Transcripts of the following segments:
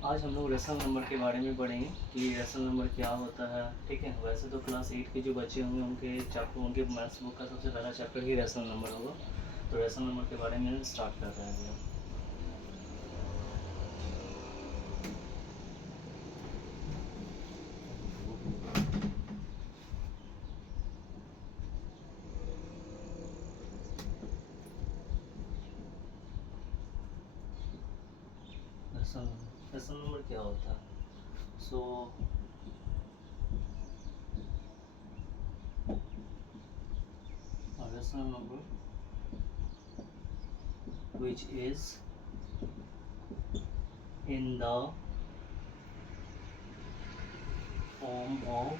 आज हम लोग रेशनल नंबर के बारे में पढ़ेंगे कि रेशनल नंबर क्या होता है। ठीक है, वैसे तो क्लास 8 के जो बच्चे होंगे उनके मैथ्स बुक का सबसे पहला चैप्टर ही रेशनल नंबर होगा। तो रेशनल नंबर के बारे में स्टार्ट कर रहे हैं। रेशनल नंबर क्या होता है? Rational number which is in the form of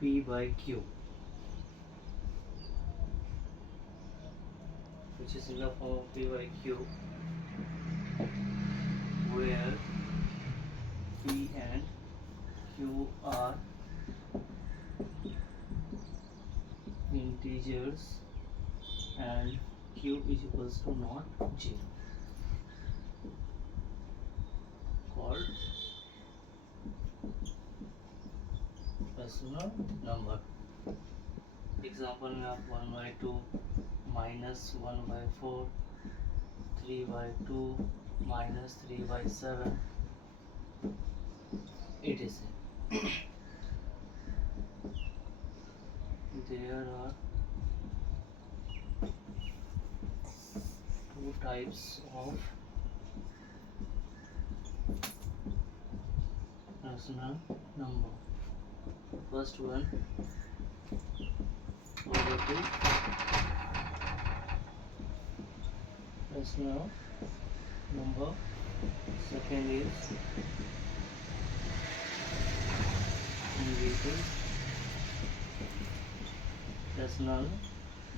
P by Q, which is in the form of P by Q, where P and Q are integers and Q is equals to not 0, called rational number. Example में आप 1/2 -1/4 3/2 -3/7 etc. There are two types of rational number. First one, positive rational number. Second is negative rational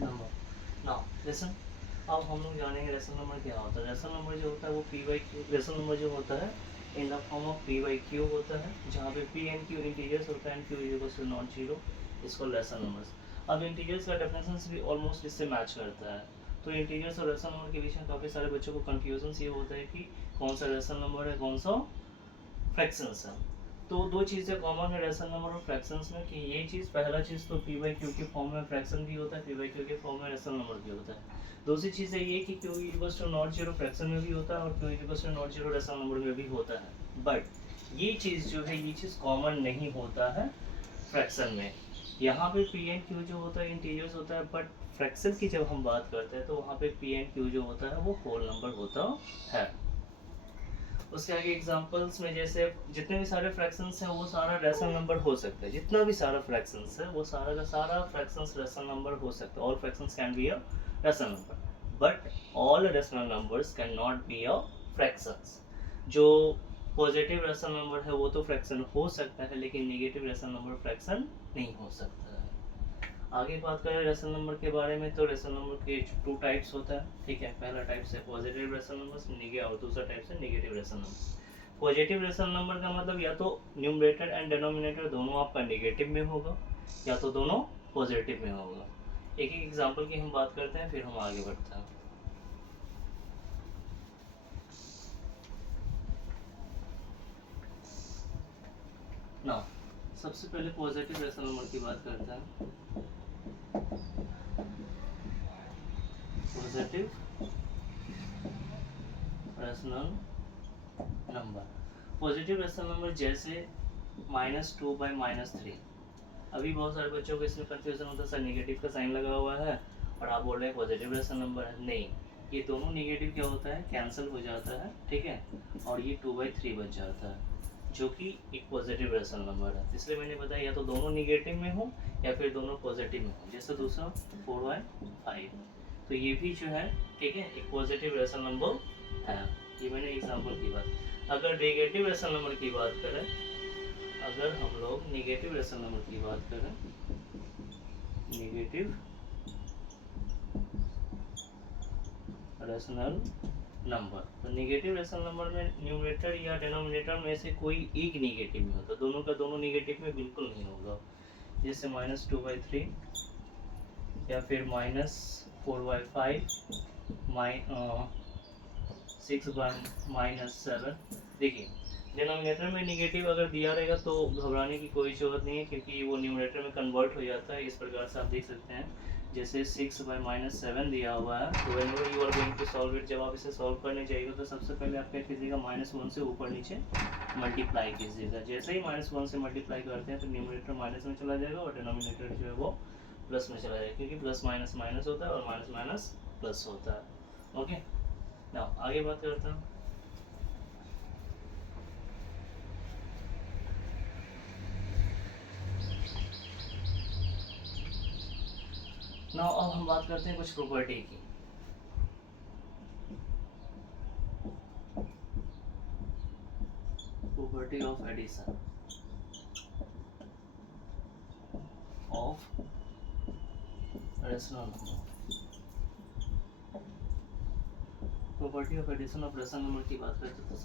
number. Now listen, अब हम लोग जानेंगे rational number क्या होता है। Rational number जो होता है वो P by Q, rational number जो होता है in the form of P by Q होता है, जहाँ पे P एंड Q इंटीजर्स होता है and Q equals to not zero, इसको रेशनल नंबर्स। अब इंटीजर्स का डेफिनेशन भी ऑलमोस्ट इससे मैच करता है। तो इंटीजर्स और रेशनल नंबर के बीच में काफ़ी सारे बच्चों को कन्फ्यूजन ये होता है कि कौन सा रेशनल नंबर है, कौन सा फ्रैक्शंस है। तो दो चीज़ें कॉमन है रेशनल नंबर और फ्रैक्शंस में कि ये चीज़, पहला चीज़ तो P बाई Q के फॉर्म में फ्रैक्शन भी होता है, P बाई Q के फॉर्म में रेशनल नंबर भी होता है। दूसरी चीज़ है ये कि Q equals to not zero fraction में भी होता है और Q equals to not zero rational number में भी होता है। बट ये चीज़ जो है, ये चीज़ कॉमन नहीं होता है फ्रैक्शन में। यहाँ पे P एंड Q जो होता है इंटीजर्स होता है, बट फ्रैक्शन की जब हम बात करते हैं तो वहाँ पे P एंड Q जो होता है वो होल नंबर होता है। उसके आगे एग्जांपल्स में जैसे जितने भी सारे फ्रैक्शंस हैं वो सारा रेशनल नंबर हो सकता है। जितना भी सारा फ्रैक्शंस है वो सारा का सारा फ्रैक्शंस रेशनल नंबर हो सकता है। All fractions can be a rational number, but all rational numbers can not be a fractions. जो पॉजिटिव रेशनल नंबर है वो तो फ्रैक्शन हो सकता है, लेकिन नेगेटिव रेशनल नंबर फ्रैक्शन नहीं हो सकता है। आगे बात करें रेशनल नंबर के बारे में, तो रेशनल नंबर के टू टाइप्स होता है। ठीक है, पहला टाइप से पॉजिटिव रेशनल नंबर और दूसरा टाइप से negative rational number. Positive rational number का मतलब या तो न्यूमरेटर एंड डिनोमिनेटर दोनों आपका नेगेटिव में होगा या तो दोनों पॉजिटिव में होगा। एक एक एग्जांपल की हम बात करते हैं, फिर हम आगे बढ़ते हैं। ना सबसे पहले पॉजिटिव रेशनल नंबर की बात करते हैं। Positive rational number, positive rational number जैसे -2/-3। अभी बहुत सारे बच्चों को इसमें कंफ्यूजन होता है, सर नेगेटिव का साइन लगा हुआ है और आप बोल रहे हैं पॉजिटिव रेशनल नंबर है। नहीं, ये दोनों नेगेटिव क्या होता है, कैंसिल हो जाता है। ठीक है, और ये 2/3 बच जाता है, जो कि एक पॉजिटिव रेशनल नंबर है। इसलिए मैंने बताया या तो दोनों नेगेटिव में हो या फिर दोनों पॉजिटिव में हो। जैसे दूसरा 4/5, तो ये भी जो है ठीक है एक पॉजिटिव रेशनल नंबर है। ये मैंने एग्जाम्पल की बात। अगर नेगेटिव रेशनल नंबर की बात करें, अगर हम लोग नेगेटिव रेशनल नंबर की बात करें, नेगेटिव रेशनल नंबर, तो नेगेटिव रेशनल नंबर में न्यूमरेटर या डिनोमिनेटर में से कोई एक नेगेटिव में होता है, दोनों का दोनों नेगेटिव में बिल्कुल नहीं होगा। जैसे -2/3 या फिर -4/5, 6/-7, देखिए डिनोमिनेटर में निगेटिव अगर दिया रहेगा तो घबराने की कोई ज़रूरत नहीं है, क्योंकि वो न्यूमरेटर में कन्वर्ट हो जाता है। इस प्रकार से आप देख सकते हैं, जैसे 6/-7 दिया हुआ है, तो whenever you are going to solve it, जब आप इसे सॉल्व करने जाइएगा तो सबसे पहले आप क्या कीजिएगा, -1 से ऊपर नीचे मल्टीप्लाई कीजिएगा। जैसे ही -1 से मल्टीप्लाई करते हैं तो न्यूमरेटर माइनस में चला जाएगा और डिनोमिनेटर जो है वो प्लस में चला जाएगा, क्योंकि प्लस माइनस माइनस होता है और माइनस माइनस प्लस होता है। ओके, नाउ आगे बात करते हैं। नाउ अब हम बात करते हैं कुछ प्रॉपर्टी की। Property of addition of rational number. Property of addition of rational number की बात करते हैं तो